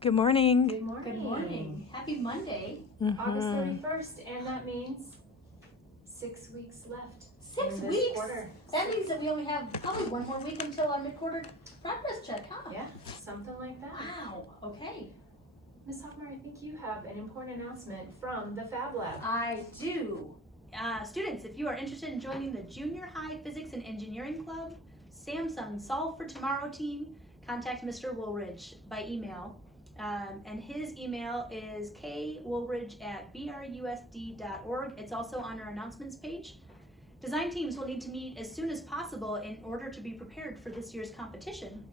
Good morning. Good morning. Good morning. Happy Monday. August 31st, and that means 6 weeks left. 6 weeks? Quarter. That means that we only have probably one more week until our mid-quarter progress check, huh? Yeah, something like that. Wow, okay. Ms. Hoffmeyer, I think you have an important announcement from the Fab Lab. I do. Students, if you are interested in joining the Junior High Physics and Engineering Club, Samsung Solve for Tomorrow team, contact Mr. Woolridge by email. And his email is kwoolridge@brusd.org. It's also on our announcements page. Design teams will need to meet as soon as possible in order to be prepared for this year's competition.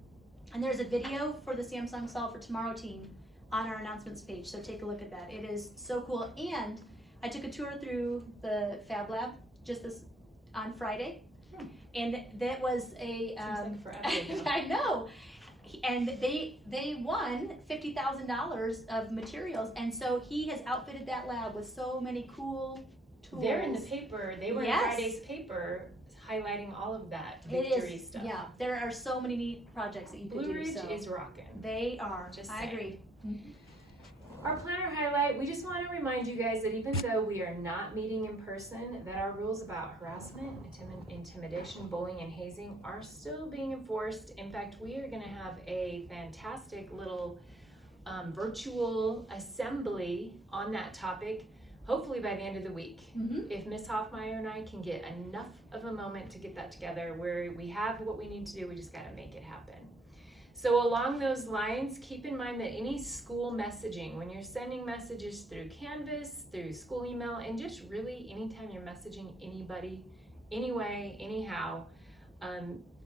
And there's a video for the Samsung Solve for Tomorrow team on our announcements page, so take a look at that. It is so cool. And I took a tour through the Fab Lab just on Friday, and that was a Seems like forever. I know. And they won $50,000 of materials, and so he has outfitted that lab with so many cool tools. They're in the paper. They were in Friday's paper, highlighting all of that victory stuff. Yeah, there are so many neat projects that you could Blue do. Ridge So is rocking. they are. Just I saying. agree. Our planner highlight, we just want to remind you guys that even though we are not meeting in person, that our rules about harassment, intimidation, bullying, and hazing are still being enforced. In fact, we are going to have a fantastic little virtual assembly on that topic, hopefully by the end of the week. If Ms. Hoffmeyer and I can get enough of a moment to get that together where we have what we need to do, we just got to make it happen. So along those lines, keep in mind that any school messaging, when you're sending messages through Canvas, through school email, and just really anytime you're messaging anybody, anyway, anyhow,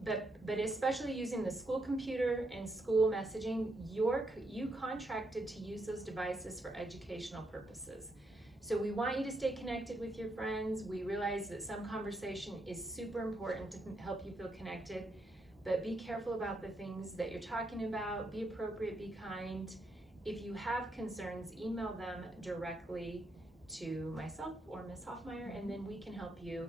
but especially using the school computer and school messaging, you contracted to use those devices for educational purposes. So we want you to stay connected with your friends. We realize that some conversation is super important to help you feel connected. But be careful about the things that you're talking about. Be appropriate, be kind. If you have concerns, email them directly to myself or Ms. Hoffmeyer, and then we can help you.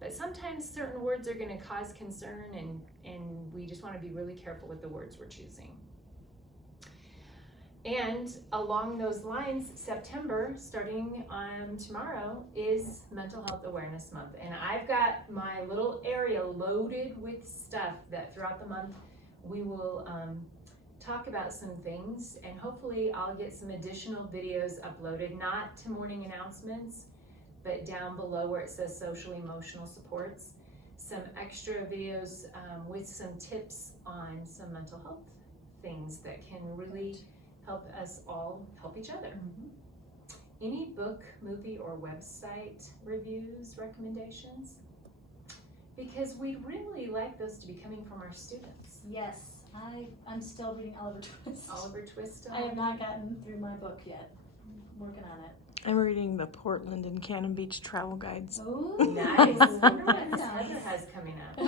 But sometimes certain words are going to cause concern, and we just want to be really careful with the words we're choosing. And along those lines, September, starting on tomorrow, is Mental Health Awareness Month. And I've got my little area loaded with stuff that throughout the month we will talk about some things, and hopefully I'll get some additional videos uploaded, not to morning announcements, but down below where it says social emotional supports, some extra videos with some tips on some mental health things that can really help us all help each other. Any book, movie, or website reviews, recommendations? Because we really like those to be coming from our students. Yes, I'm still reading Oliver Twist. Oliver Twist. I have not gotten through my book yet. I'm working on it. I'm reading the Portland and Cannon Beach travel guides. Oh, Nice. I wonder what Miss Heather has coming up.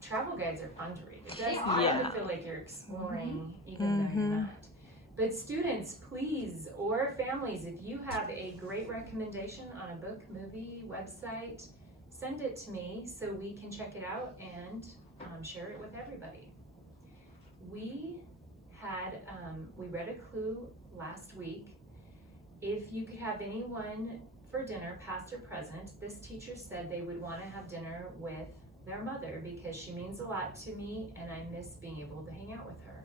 Travel guides are fun to read. It does kind of feel like you're exploring, even though you're not. But students, please, or families, if you have a great recommendation on a book, movie, website, send it to me so we can check it out and share it with everybody. We read a clue last week. If you could have anyone for dinner, past or present, this teacher said they would want to have dinner with their mother because she means a lot to me and I miss being able to hang out with her.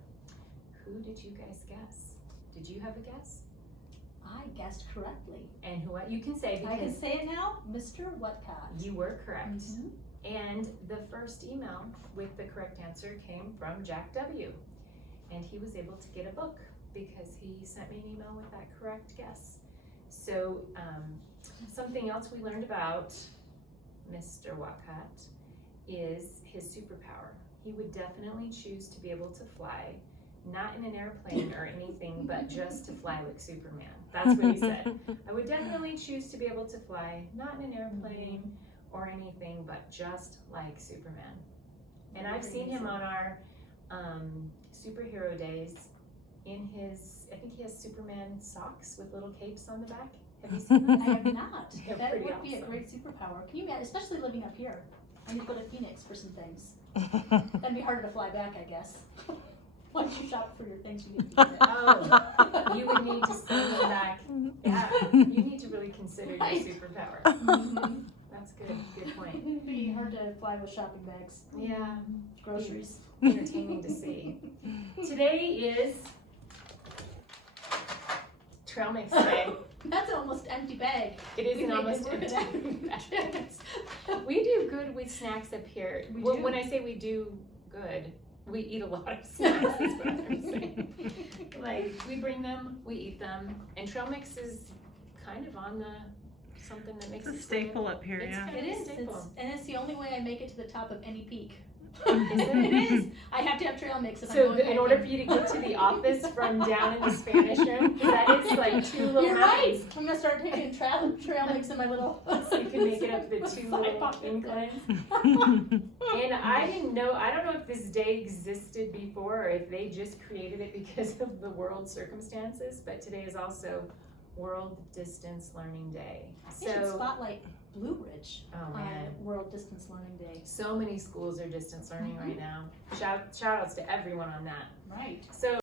Who did you guys guess? Did you have a guess? I guessed correctly. And who you can say because I can say it now, Mr. Whatcott. You were correct. And the first email with the correct answer came from Jack W. And he was able to get a book because he sent me an email with that correct guess. So something else we learned about Mr. Whatcott is his superpower. He would definitely choose to be able to fly, not in an airplane or anything, but just to fly like Superman. That's what he said. I would definitely choose to be able to fly, not in an airplane or anything, but just like Superman. And I've seen him on our superhero days in his, I think he has Superman socks with little capes on the back. Have you seen that? I have not. They're That pretty would be a awesome. great superpower. Can you imagine, especially living up here? I need to go to Phoenix for some things. That'd be harder to fly back, I guess. Once you shop for your things, you get to use it. Oh, you would need to send them back. Yeah, you need to really consider Right. your superpower. Mhm. That's good. Good point. It'd be hard to fly with shopping bags. Yeah, Groceries. entertaining to see. Today is Trail Mix Day. That's an almost empty bag. It is We an make almost it work. empty. We do good with snacks up here. We Well, do. when I say we do good, we eat a lot of snacks, is what I'm saying. Like, we bring them, we eat them, and trail mix is kind of on the, something that makes It's a its way staple up here, It's yeah. kind It of a is, staple. and it's the only way I make it to the top of any peak. Is it? It is. I have to have trail mix if I'm So going in order for hiking. you to get to the office from down in the Spanish room, 'cause that is like 2 little You're right. mountains. I'm gonna start taking trail mix in my little. So you can make it up the 2 Side little pockets. inclines. And I didn't know, I don't know if this day existed before or if they just created it because of the world circumstances, but today is also World Distance Learning Day. They should So, spotlight Blue Ridge oh on man, World Distance Learning Day. so many schools are distance learning right now. Shout outs to everyone on that. Right. So